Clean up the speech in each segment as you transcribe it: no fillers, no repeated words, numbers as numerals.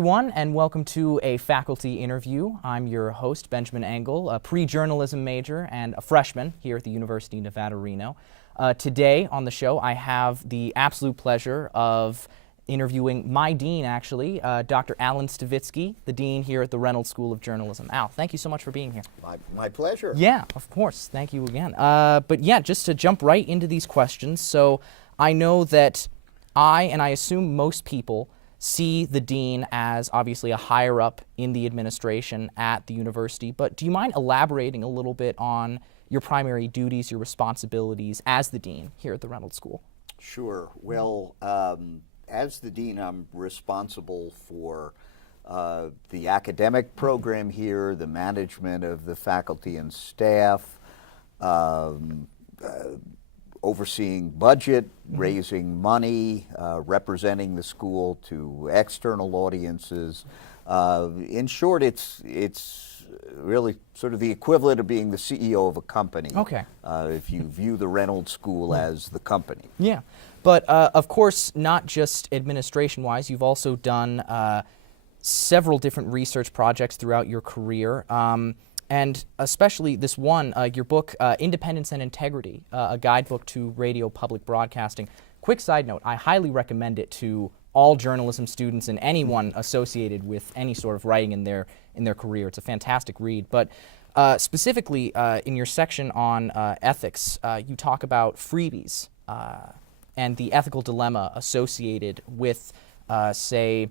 everyone, and welcome to a faculty interview. I'm your host, Benjamin Engel, a pre-journalism major and a freshman here at the University of Nevada, Reno. Today on the show, I have the absolute pleasure of interviewing my dean, actually, Dr. Alan Stavitsky, the dean here at the Reynolds School of Journalism. Al, thank you so much for being here. My pleasure. Yeah, of course. Thank you again. But yeah, just to jump right into these questions. So I know that I assume most people see the dean as obviously a higher up in the administration at the university, but do you mind elaborating a little bit on your primary duties, your responsibilities as the dean here at the Reynolds School? Sure. Well, as the dean, I'm responsible for the academic program here, the management of the faculty and staff, overseeing budget, raising money, representing the school to external audiences. In short, it's really sort of the equivalent of being the CEO of a company. Okay. If you view the Reynolds School as the company. Yeah, but of course, not just administration-wise, you've also done several different research projects throughout your career. And especially this one, your book, Independence and Integrity, a guidebook to radio public broadcasting. Quick side note, I highly recommend it to all journalism students and anyone associated with any sort of writing in their career. It's a fantastic read. But specifically, in your section on ethics, you talk about freebies and the ethical dilemma associated with, say,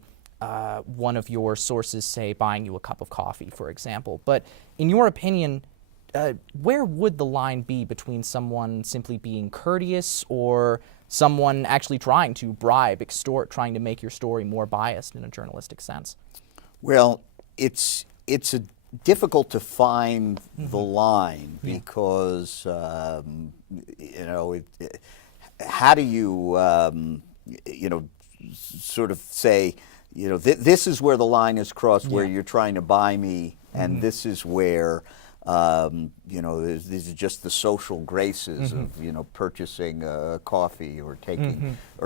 one of your sources, say, buying you a cup of coffee, for example. But in your opinion, where would the line be between someone simply being courteous or someone actually trying to bribe, extort, trying to make your story more biased in a journalistic sense? Well, it's difficult to find the line because, you know, how do you, you know, sort of say, you know, this is where the line is crossed, where you're trying to buy me, and this is where, you know, these are just the social graces of, you know, purchasing coffee or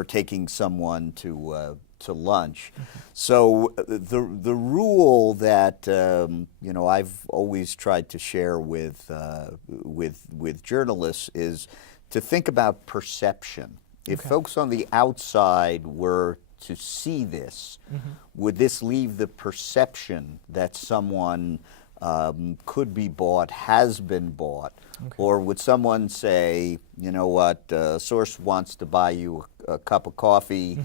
taking someone to lunch. So the rule that you know, I've always tried to share with journalists is to think about perception. If folks on the outside were to see this, would this leave the perception that someone could be bought, has been bought, or would someone say, you know what, a source wants to buy you a cup of coffee,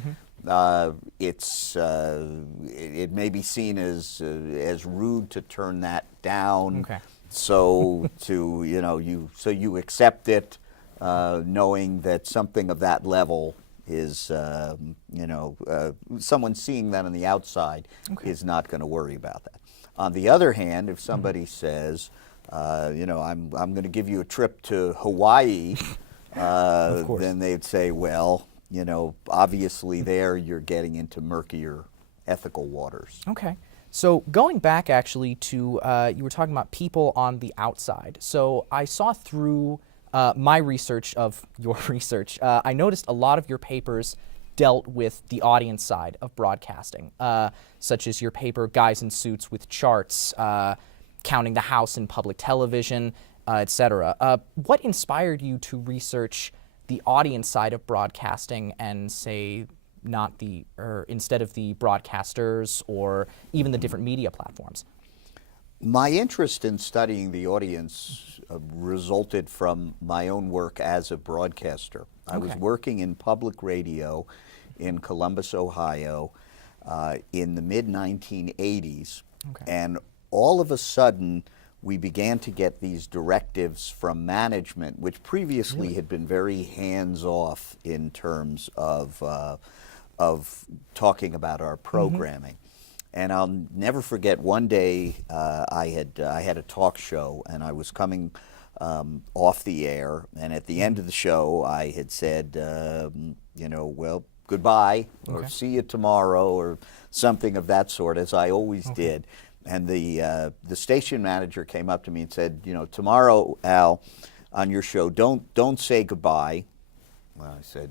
it may be seen as rude to turn that down, so you accept it, knowing that something of that level is, you know, someone seeing that on the outside is not going to worry about that. On the other hand, if somebody says, you know, I'm going to give you a trip to Hawaii, then they'd say, well, you know, obviously there you're getting into murkier ethical waters. Okay. So going back actually to, you were talking about people on the outside. So I saw through my research of your research, I noticed a lot of your papers dealt with the audience side of broadcasting, such as your paper, Guys in Suits with Charts, Counting the House in Public Television, etc. What inspired you to research the audience side of broadcasting and say instead of the broadcasters or even the different media platforms? My interest in studying the audience resulted from my own work as a broadcaster. I was working in public radio in Columbus, Ohio, in the mid-1980s, and all of a sudden we began to get these directives from management, which previously had been very hands-off in terms of talking about our programming. And I'll never forget one day I had a talk show and I was coming off the air, and at the end of the show I had said, you know, well, goodbye or see you tomorrow or something of that sort, as I always did. And the station manager came up to me and said, you know, tomorrow, Al, on your show, don't say goodbye. Well, I said,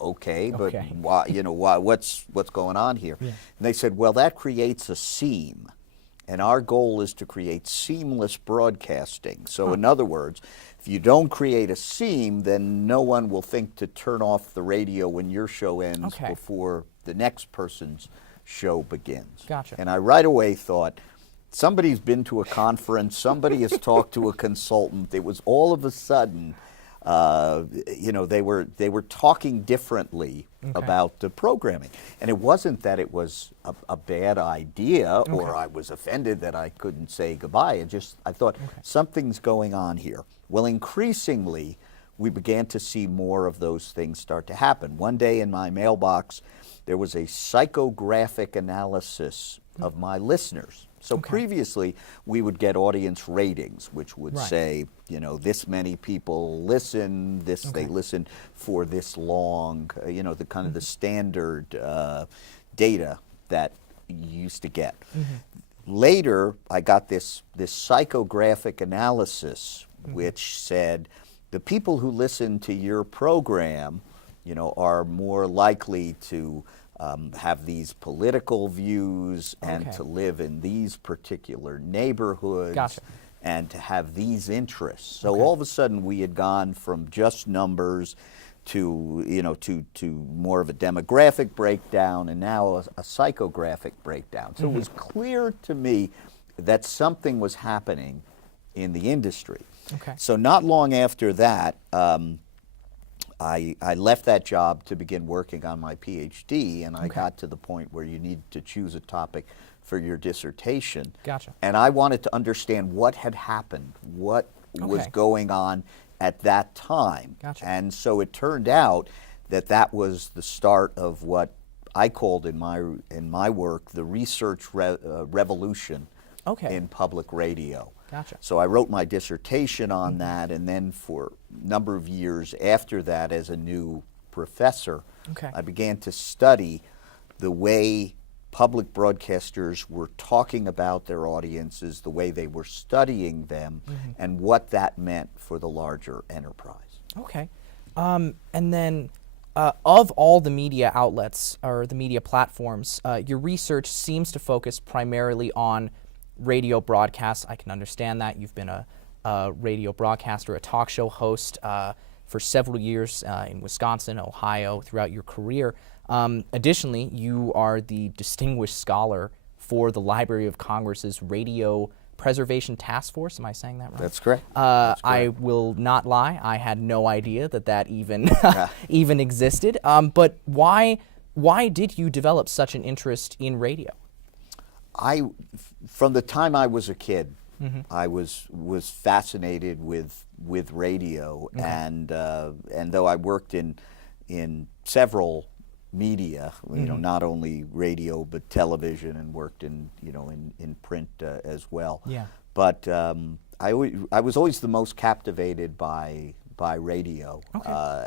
okay, but Okay. why, what's going on here? Yeah. And they said, well, that creates a seam. And our goal is to create seamless broadcasting. So in other words, if you don't create a seam, then no one will think to turn off the radio when your show ends Okay. before the next person's show begins. Gotcha. And I right away thought, somebody's been to a conference, somebody has talked to a consultant. It was all of a sudden, they were talking differently about the programming. And it wasn't that it was a bad idea or I was offended that I couldn't say goodbye. I thought something's going on here. Well, increasingly, we began to see more of those things start to happen. One day in my mailbox, there was a psychographic analysis of my listeners. So previously, we would get audience ratings, which would say, this many people listen, they listen for this long, the kind of the standard data that you used to get. Later, I got this psychographic analysis, which said the people who listen to your program, are more likely to have these political views and to live in these particular neighborhoods and to have these interests. So all of a sudden we had gone from just numbers to more of a demographic breakdown and now a psychographic breakdown. So it was clear to me that something was happening in the industry. So not long after that, I left that job to begin working on my PhD, and I got to the point where you need to choose a topic for your dissertation. And I wanted to understand what had happened, what was going on at that time. And so it turned out that was the start of what I called in my work the research revolution in public radio. So I wrote my dissertation on that, and then for a number of years after that, as a new professor, I began to study the way public broadcasters were talking about their audiences, the way they were studying them, and what that meant for the larger enterprise. And then of all the media outlets or the media platforms, your research seems to focus primarily on radio broadcasts. I can understand that. You've been a radio broadcaster, a talk show host for several years in Wisconsin, Ohio, throughout your career. Additionally, you are the distinguished scholar for the Library of Congress's Radio Preservation Task Force. Am I saying that right? That's correct. I will not lie. I had no idea that even even existed. But why did you develop such an interest in radio? From the time I was a kid, I was fascinated with radio, and though I worked in several media, not only radio but television, and worked in print as well. But I was always the most captivated by radio,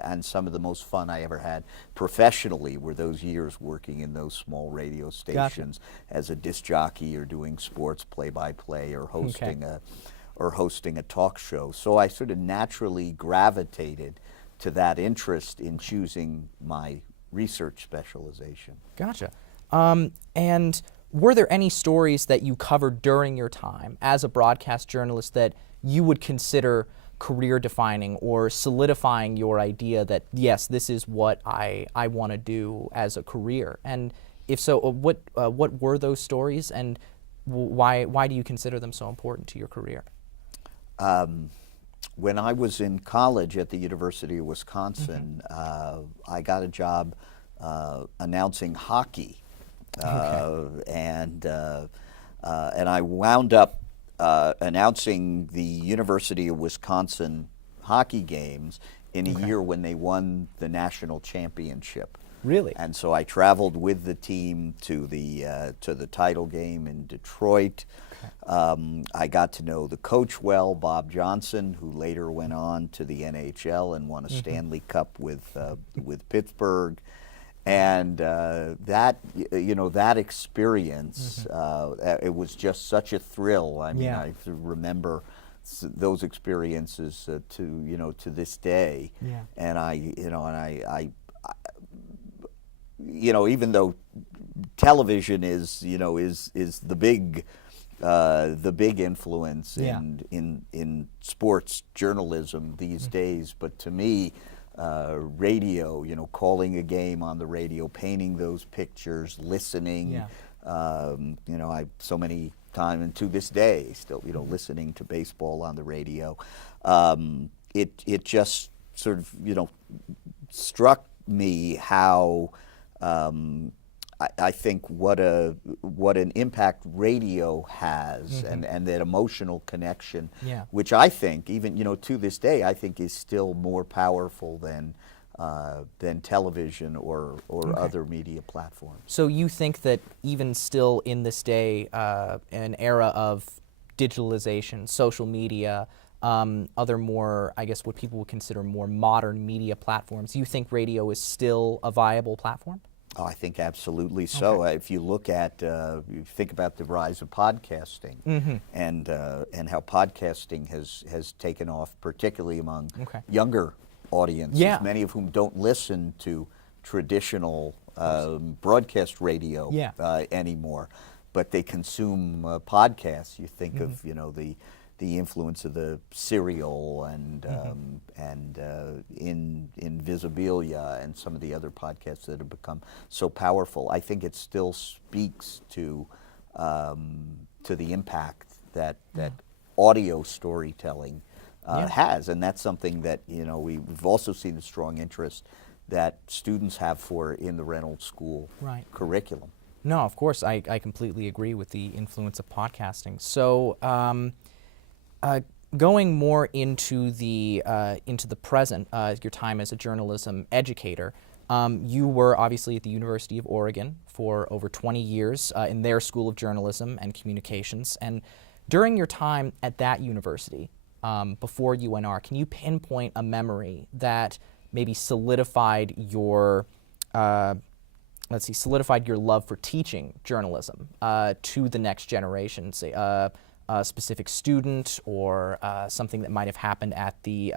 and some of the most fun I ever had professionally were those years working in those small radio stations as a disc jockey or doing sports play-by-play or hosting a talk show. So I sort of naturally gravitated to that interest in choosing my research specialization. And were there any stories that you covered during your time as a broadcast journalist that you would consider career defining or solidifying your idea that, yes, this is what I want to do as a career? And if so, what were those stories, and why do you consider them so important to your career? When I was in college at the University of Wisconsin, I got a job announcing hockey, and I wound up announcing the University of Wisconsin hockey games in a year when they won the national championship. Really? And so I traveled with the team to the title game in Detroit. I got to know the coach well, Bob Johnson, who later went on to the NHL and won a Stanley Cup with Pittsburgh. And that experience, it was just such a thrill. I mean, I remember those experiences to this day. And even though television is the big influence Yeah. in sports journalism these days, but to me, radio, calling a game on the radio, painting those pictures, listening, Yeah. I so many times, and to this day, still, listening to baseball on the radio, it just sort of, struck me how I think what an impact radio has, and that emotional connection, Yeah. which I think even to this day I think is still more powerful than television or other media platforms. So you think that even still in this day, an era of digitalization, social media, other more, I guess, what people would consider more modern media platforms, you think radio is still a viable platform? Oh, I think absolutely so. Okay. If you look at, you think about the rise of podcasting, and how podcasting has taken off, particularly among Okay. younger audiences, Yeah. many of whom don't listen to traditional broadcast radio Yeah. Anymore, but they consume podcasts. You think of the influence of the Serial and Invisibilia and some of the other podcasts that have become so powerful. I think it still speaks to the impact that audio storytelling has, and that's something that we've also seen a strong interest that students have for in the Reynolds School Right. curriculum. No, of course, I completely agree with the influence of podcasting. So, going more into the present, your time as a journalism educator, you were obviously at the University of Oregon for over 20 years in their School of Journalism and Communications. And during your time at that university, before UNR, can you pinpoint a memory that maybe solidified your solidified your love for teaching journalism to the next generation, say a specific student or something that might have happened at the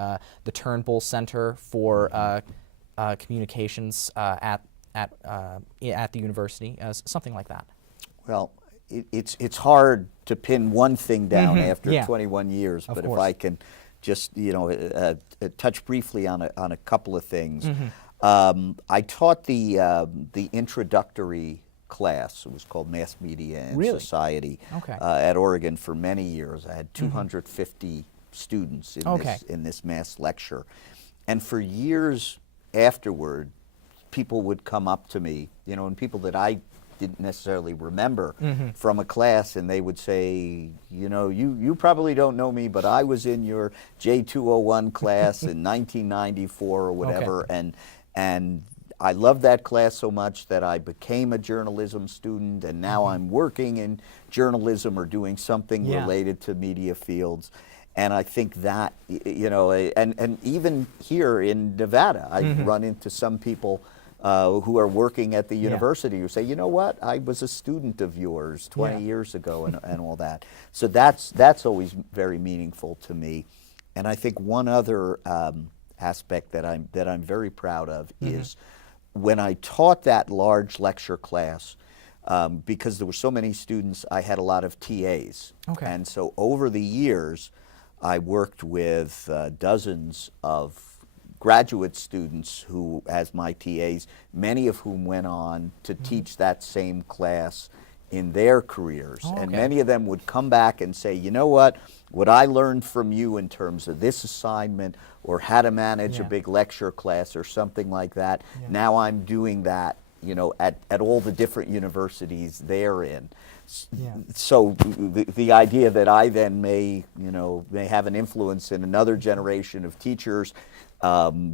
Turnbull Center for Communications at the university, something like that? Well, it's hard to pin one thing down after Yeah. 21 years, Of but course. if I can just touch briefly on a couple of things. I taught the introductory class. It was called Mass Media and Really? Society Okay. at Oregon for many years. I had 250 students Okay. in this mass lecture, and for years afterward, people would come up to me, and people that I didn't necessarily remember from a class, and they would say, you probably don't know me, but I was in your J201 class in 1994 or whatever, and I loved that class so much that I became a journalism student, and now I'm working in journalism or doing something Yeah. related to media fields. And I think that, and even here in Nevada, I've run into some people who are working at the university who say, you know what, I was a student of yours 20 years ago and all that. So that's always very meaningful to me. And I think one other aspect that I'm very proud of is when I taught that large lecture class, because there were so many students, I had a lot of TAs. Okay. And so over the years, I worked with dozens of graduate students who, as my TAs, many of whom went on to teach that same class in their careers. Oh, And okay. many of them would come back and say, you know what I learned from you in terms of this assignment or how to manage a Yeah. big lecture class or something like that, now I'm doing that, at all the different universities they're in. Yeah. So the idea that I then may have an influence in another generation of teachers,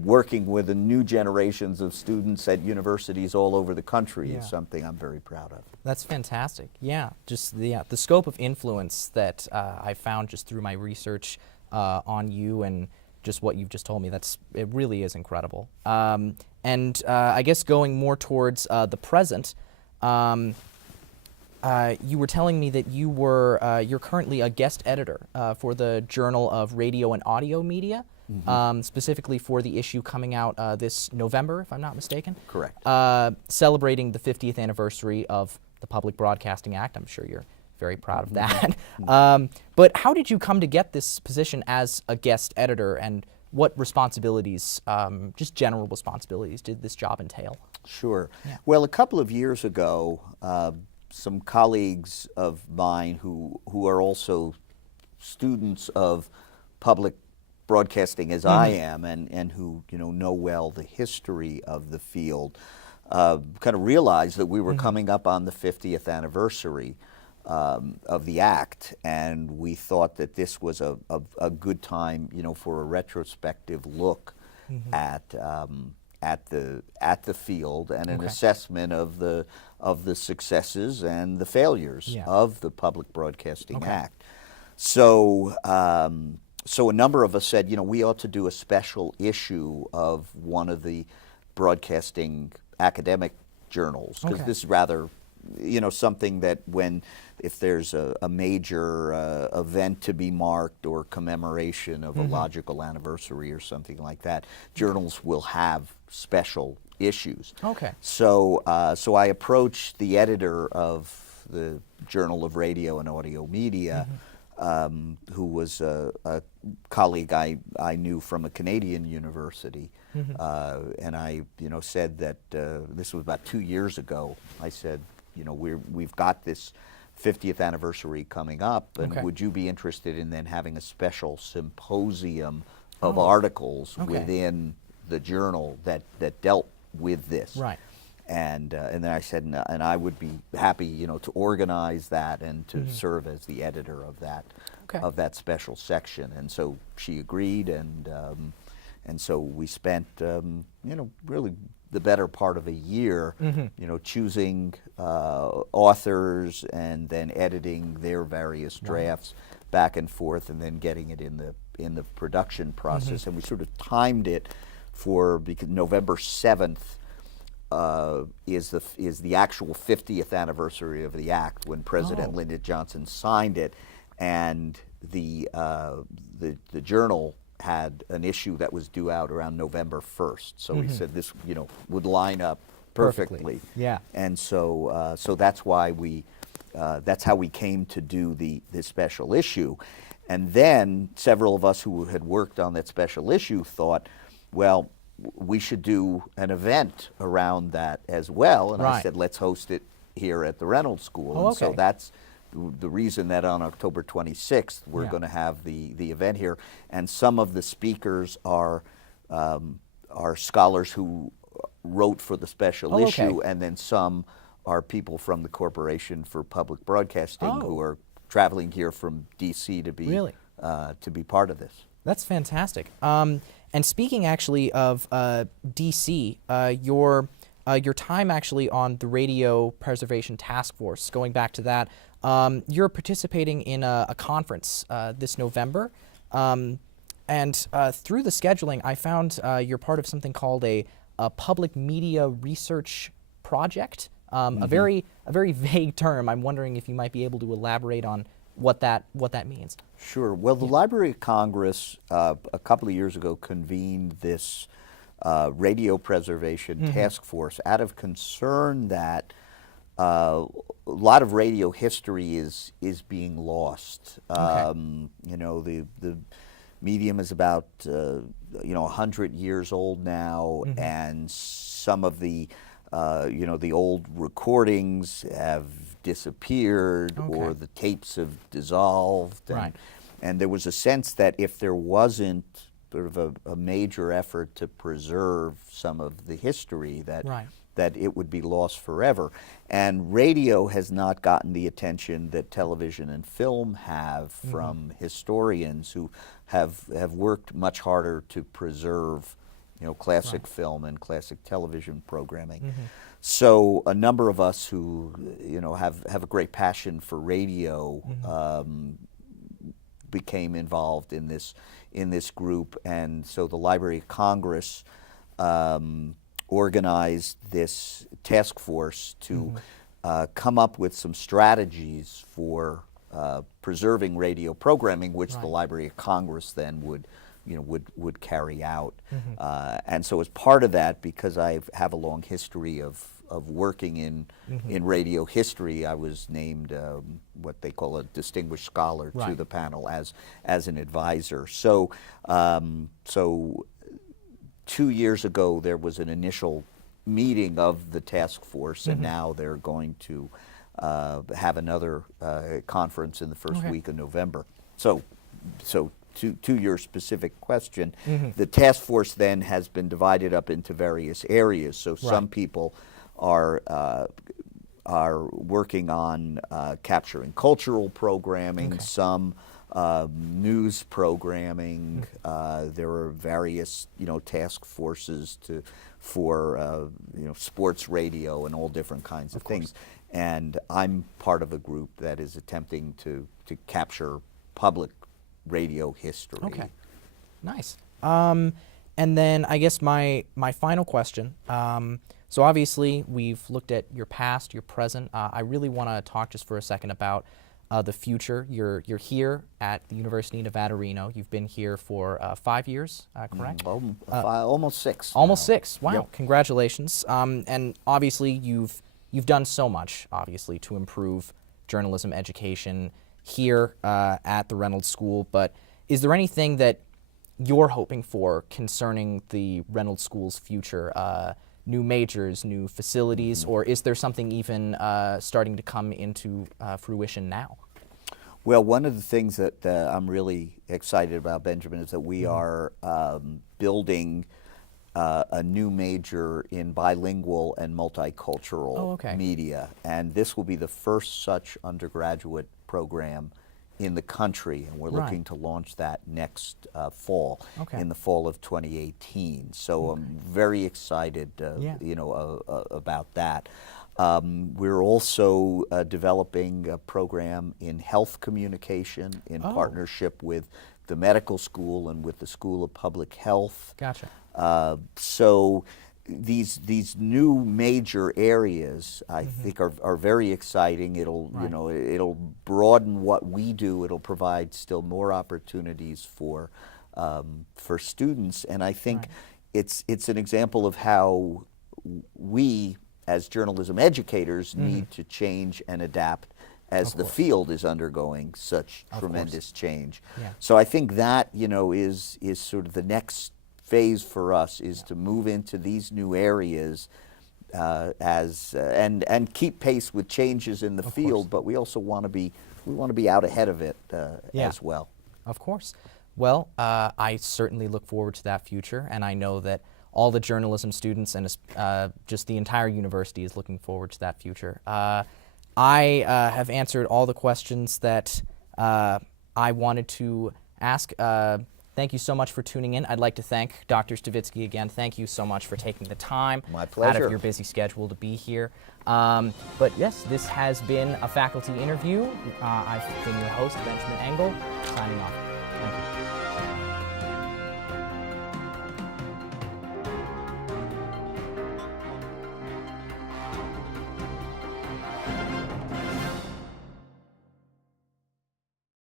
working with the new generations of students at universities all over the country is something I'm very proud of. That's fantastic. Yeah, just the scope of influence that I found just through my research on you and just what you've just told me. It really is incredible. And I guess going more towards the present, you were telling me that you're currently a guest editor for the Journal of Radio and Audio Media. specifically for the issue coming out this November, if I'm not mistaken. Correct. Celebrating the 50th anniversary of the Public Broadcasting Act. I'm sure you're very proud of that. But how did you come to get this position as a guest editor, and what responsibilities, just general responsibilities, did this job entail? Sure. Yeah. Well, a couple of years ago, some colleagues of mine who are also students of public broadcasting as I am, and who know well the history of the field, kind of realized that we were coming up on the 50th anniversary of the Act, and we thought that this was a good time, for a retrospective look at the field and an assessment of the successes and the failures of the Public Broadcasting Act. So so a number of us said, we ought to do a special issue of one of the broadcasting academic journals, because this is rather, something that if there's a major event to be marked or commemoration of a logical anniversary or something like that, journals will have special issues. So so I approached the editor of the Journal of Radio and Audio Media, who was a colleague I knew from a Canadian university, and I said that this was about 2 years ago. I said, we've got this 50th anniversary coming up, and would you be interested in then having a special symposium of articles within the journal that dealt with this? And then I said, and I would be happy, to organize that and to serve as the editor of that special section. And so she agreed, and so we spent, really the better part of a year, choosing authors and then editing their various drafts back and forth, and then getting it in the production process. And we sort of timed it because November 7th. Is the actual 50th anniversary of the Act, when President Lyndon Johnson signed it, and the journal had an issue that was due out around November 1st. So we said this would line up perfectly. And so so that's why that's how we came to do the special issue. And then several of us who had worked on that special issue thought, well, we should do an event around that as well. And I said, let's host it here at the Reynolds School. And so that's the reason that on October 26th, we're going to have the event here. And some of the speakers are scholars who wrote for the special issue, and then some are people from the Corporation for Public Broadcasting who are traveling here from D.C. to be part of this. That's fantastic. And speaking actually of D.C., your time actually on the Radio Preservation Task Force, going back to that, you're participating in a conference this November. And through the scheduling, I found you're part of something called a public media research project, a very vague term. I'm wondering if you might be able to elaborate on what that means. Sure. Well, the Library of Congress a couple of years ago convened this radio preservation task force out of concern that a lot of radio history is being lost. The medium is about 100 years old now, and some of the the old recordings have disappeared, or the tapes have dissolved, and there was a sense that if there wasn't sort of a major effort to preserve some of the history, that it would be lost forever. And radio has not gotten the attention that television and film have from historians who have worked much harder to preserve classic film and classic television programming. So a number of us who have a great passion for radio became involved in this group, and so the Library of Congress organized this task force to come up with some strategies for preserving radio programming, which the Library of Congress then would carry out. And so as part of that, because I have a long history of working in radio history, I was named what they call a distinguished scholar to the panel as an advisor. So 2 years ago there was an initial meeting of the task force, and now they're going to have another conference in the first week of November. So to your specific question, the task force then has been divided up into various areas. So some people are working on capturing cultural programming, some news programming. There are various task forces for sports radio and all different kinds of things. And I'm part of a group that is attempting to capture public radio history. Okay, nice. And then I guess my final question. So obviously we've looked at your past, your present. I really want to talk just for a second about the future. You're here at the University of Nevada, Reno. You've been here for 5 years, correct? Almost 6. Almost now. 6. Wow! Yep. Congratulations. And obviously you've done so much, obviously, to improve journalism education here at the Reynolds School. But is there anything that you're hoping for concerning the Reynolds School's future? New majors, new facilities, or is there something even starting to come into fruition now? Well, one of the things that I'm really excited about, Benjamin, is that we are building a new major in bilingual and multicultural media, and this will be the first such undergraduate program in the country, and we're looking to launch that next fall, in the fall of 2018. So I'm very excited, about that. We're also developing a program in health communication in partnership with the medical school and with the School of Public Health. Gotcha. So these new major areas, I think, are very exciting. It'll it'll broaden what we do. It'll provide still more opportunities for students, and I think it's an example of how we, as journalism educators, need to change and adapt as the field is undergoing such tremendous change. So I think that is sort of the next phase for us, is to move into these new areas and keep pace with changes in the field, but we also want to be out ahead of it as well. Of course. Well, I certainly look forward to that future, and I know that all the journalism students and just the entire university is looking forward to that future. I have answered all the questions that I wanted to ask. Thank you so much for tuning in. I'd like to thank Dr. Stavitsky again. Thank you so much for taking the time out of your busy schedule to be here. But yes, this has been a faculty interview. I've been your host, Benjamin Engel, signing off.